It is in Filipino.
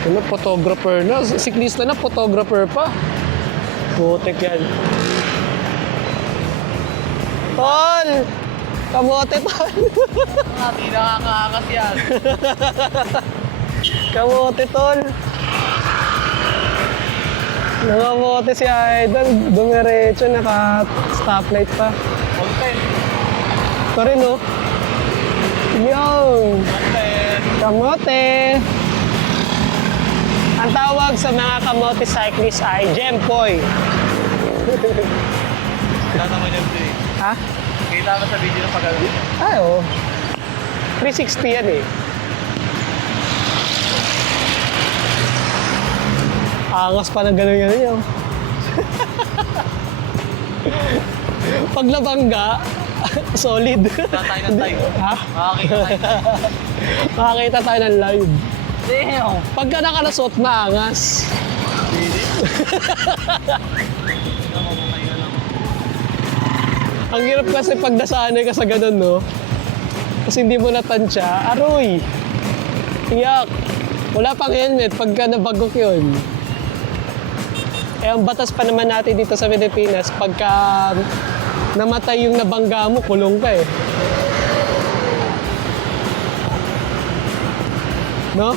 Ano, photographer na. Siklista na, photographer pa. Putik yan. Tol! Kamote, tol! Hindi nakakaangas yan. Kamote, tol! Nakamote si Idol. Dumiretso, naka-stoplight pa. Content. Ito rin, oh. Yung! Content. Kamote! Ang tawag sa mga kamote cyclist ay Gempoy. Wala naman yan, Jay. Ha? Kita mo sa video ng pag-alala. Ay, oh. 360 yan eh. Angas pa ng gano'n yun. Pag nabangga, solid. Tatay ng tayo. Ha? Makakita tayo. Makakita tayo ng live. Damn! Pagka nakalasot, maangas. Really? Ang hirap kasi pag nasanay ka sa ganun, no? Kasi hindi mo natansya, aroy! Iyak! Wala pang helmet pagka nabagok yun. Eh, ang batas pa naman natin dito sa Pilipinas, pagka namatay yung nabangga mo, kulong ka eh. No?